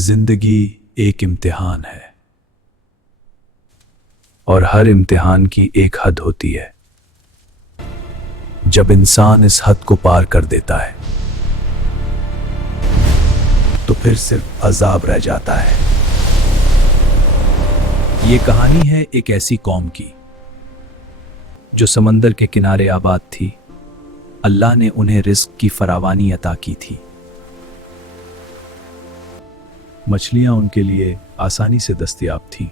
जिंदगी एक इम्तिहान है और हर इम्तिहान की एक हद होती है। जब इंसान इस हद को पार कर देता है तो फिर सिर्फ अजाब रह जाता है। ये कहानी है एक ऐसी कौम की जो समंदर के किनारे आबाद थी। अल्लाह ने उन्हें रिस्क की फरावानी अता की थी। मछलियां उनके लिए आसानी से दस्तयाब थीं।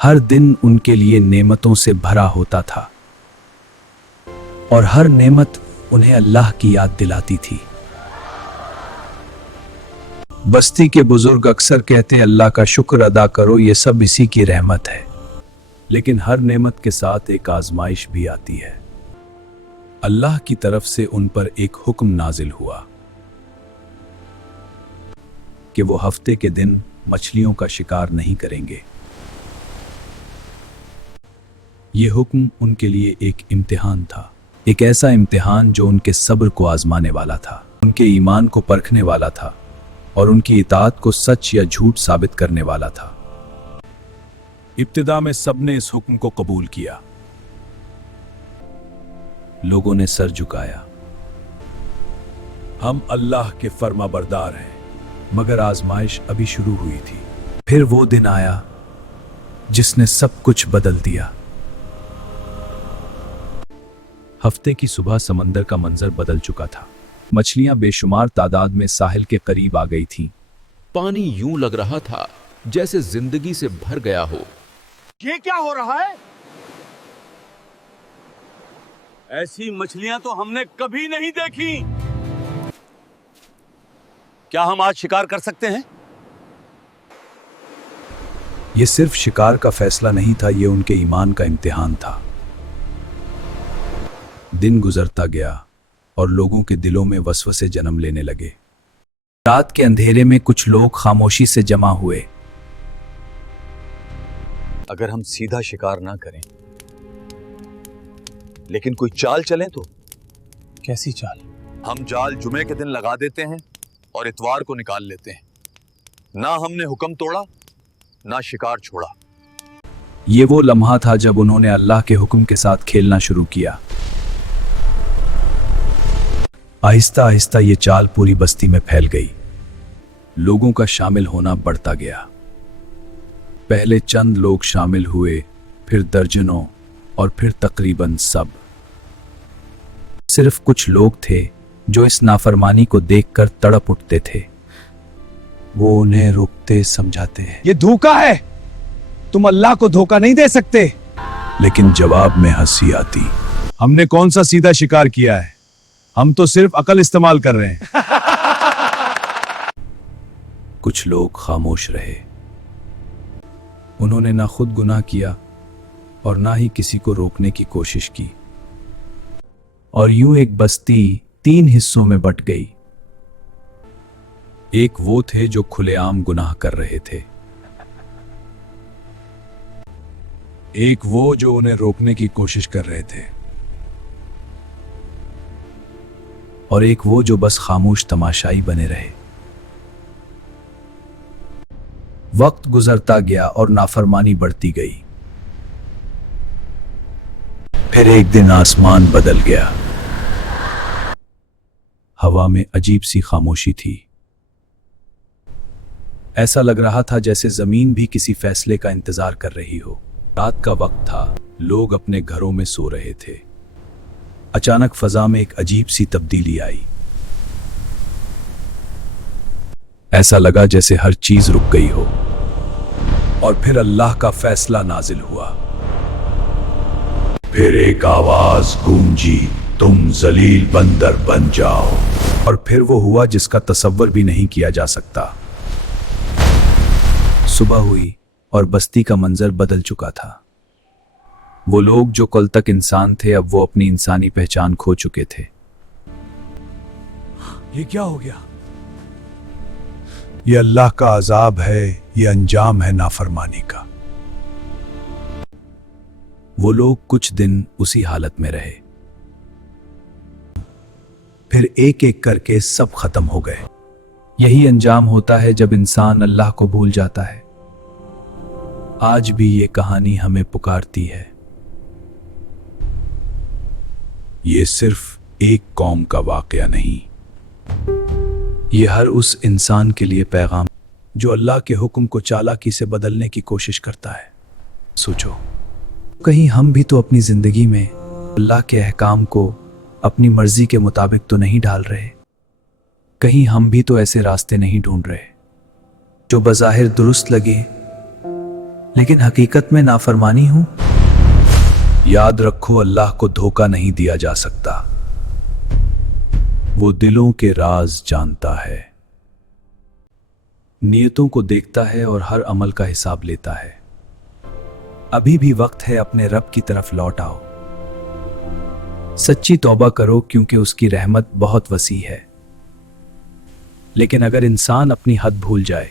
हर दिन उनके लिए नेमतों से भरा होता था और हर नेमत उन्हें अल्लाह की याद दिलाती थी। बस्ती के बुजुर्ग अक्सर कहते अल्लाह का शुक्र अदा करो, ये सब इसी की रहमत है। लेकिन हर नेमत के साथ एक आजमाइश भी आती है। अल्लाह की तरफ से उन पर एक हुक्म नाजिल हुआ कि वो हफ्ते के दिन मछलियों का शिकार नहीं करेंगे। ये हुक्म उनके लिए एक इम्तिहान था, एक ऐसा इम्तिहान जो उनके सब्र को आजमाने वाला था, उनके ईमान को परखने वाला था और उनकी इताअत को सच या झूठ साबित करने वाला था। इब्तिदा में सबने इस हुक्म को कबूल किया। लोगों ने सर झुकाया। हम अल्लाह के फर्माबरदार हैं। मगर आजमाइश अभी शुरू हुई थी। फिर वो दिन आया जिसने सब कुछ बदल दिया। हफ्ते की सुबह समंदर का मंजर बदल चुका था। मछलियां बेशुमार तादाद में साहिल के करीब आ गई थीं। पानी यूं लग रहा था जैसे जिंदगी से भर गया हो। ये क्या हो रहा है? ऐसी मछलियां तो हमने कभी नहीं देखी। क्या हम आज शिकार कर सकते हैं? ये सिर्फ शिकार का फैसला नहीं था, ये उनके ईमान का इम्तिहान था। दिन गुजरता गया और लोगों के दिलों में वसवसे जन्म लेने लगे। रात के अंधेरे में कुछ लोग खामोशी से जमा हुए। अगर हम सीधा शिकार ना करें लेकिन कोई चाल चलें तो? कैसी चाल? हम जाल जुमे के दिन लगा देते हैं और इतवार को निकाल लेते हैं। ना हमने हुक्म तोड़ा ना शिकार छोड़ा। ये वो लम्हा था जब उन्होंने अल्लाह के हुक्म के साथ खेलना शुरू किया। आहिस्ता आहिस्ता ये चाल पूरी बस्ती में फैल गई। लोगों का शामिल होना बढ़ता गया। पहले चंद लोग शामिल हुए, फिर दर्जनों और फिर तकरीबन सब। सिर्फ कुछ लोग थे जो इस नाफरमानी को देखकर तड़प उठते थे। वो उन्हें रोकते, समझाते हैं, ये धोखा है, तुम अल्लाह को धोखा नहीं दे सकते। लेकिन जवाब में हंसी आती। हमने कौन सा सीधा शिकार किया है? हम तो सिर्फ अकल इस्तेमाल कर रहे हैं। कुछ लोग खामोश रहे। उन्होंने ना खुद गुनाह किया और ना ही किसी को रोकने की कोशिश की। और यूं एक बस्ती 3 हिस्सों में बंट गई। एक वो थे जो खुलेआम गुनाह कर रहे थे, एक वो जो उन्हें रोकने की कोशिश कर रहे थे, और एक वो जो बस खामोश तमाशाई बने रहे। वक्त गुजरता गया और नाफरमानी बढ़ती गई। फिर एक दिन आसमान बदल गया। हवा में अजीब सी खामोशी थी। ऐसा लग रहा था जैसे जमीन भी किसी फैसले का इंतजार कर रही हो। रात का वक्त था, लोग अपने घरों में सो रहे थे। अचानक फजा में एक अजीब सी तब्दीली आई। ऐसा लगा जैसे हर चीज रुक गई हो। और फिर अल्लाह का फैसला नाजिल हुआ। फिर एक आवाज गूंजी, तुम जलील बंदर बन जाओ। और फिर वो हुआ जिसका तसव्वुर भी नहीं किया जा सकता। सुबह हुई और बस्ती का मंजर बदल चुका था। वो लोग जो कल तक इंसान थे, अब वो अपनी इंसानी पहचान खो चुके थे। ये क्या हो गया? ये अल्लाह का अजाब है, ये अंजाम है नाफरमानी का। वो लोग कुछ दिन उसी हालत में रहे। फिर एक एक करके सब खत्म हो गए। यही अंजाम होता है जब इंसान अल्लाह को भूल जाता है। आज भी ये कहानी हमें पुकारती है। ये सिर्फ एक कौम का वाकया नहीं, ये हर उस इंसान के लिए पैगाम जो अल्लाह के हुक्म को चालाकी से बदलने की कोशिश करता है। सोचो, कहीं हम भी तो अपनी जिंदगी में अल्लाह के अहकाम को अपनी मर्जी के मुताबिक तो नहीं ढाल रहे? कहीं हम भी तो ऐसे रास्ते नहीं ढूंढ रहे जो बज़ाहिर दुरुस्त लगे लेकिन हकीकत में नाफरमानी हो? याद रखो, अल्लाह को धोखा नहीं दिया जा सकता। वो दिलों के राज जानता है, नियतों को देखता है और हर अमल का हिसाब लेता है। अभी भी वक्त है, अपने रब की तरफ लौट आओ। सच्ची तौबा करो क्योंकि उसकी रहमत बहुत वसी है। लेकिन अगर इंसान अपनी हद भूल जाए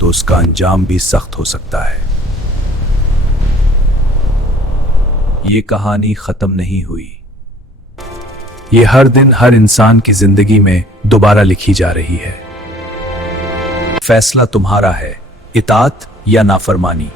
तो उसका अंजाम भी सख्त हो सकता है। ये कहानी खत्म नहीं हुई। ये हर दिन हर इंसान की जिंदगी में दोबारा लिखी जा रही है। फैसला तुम्हारा है, इताअत या नाफरमानी।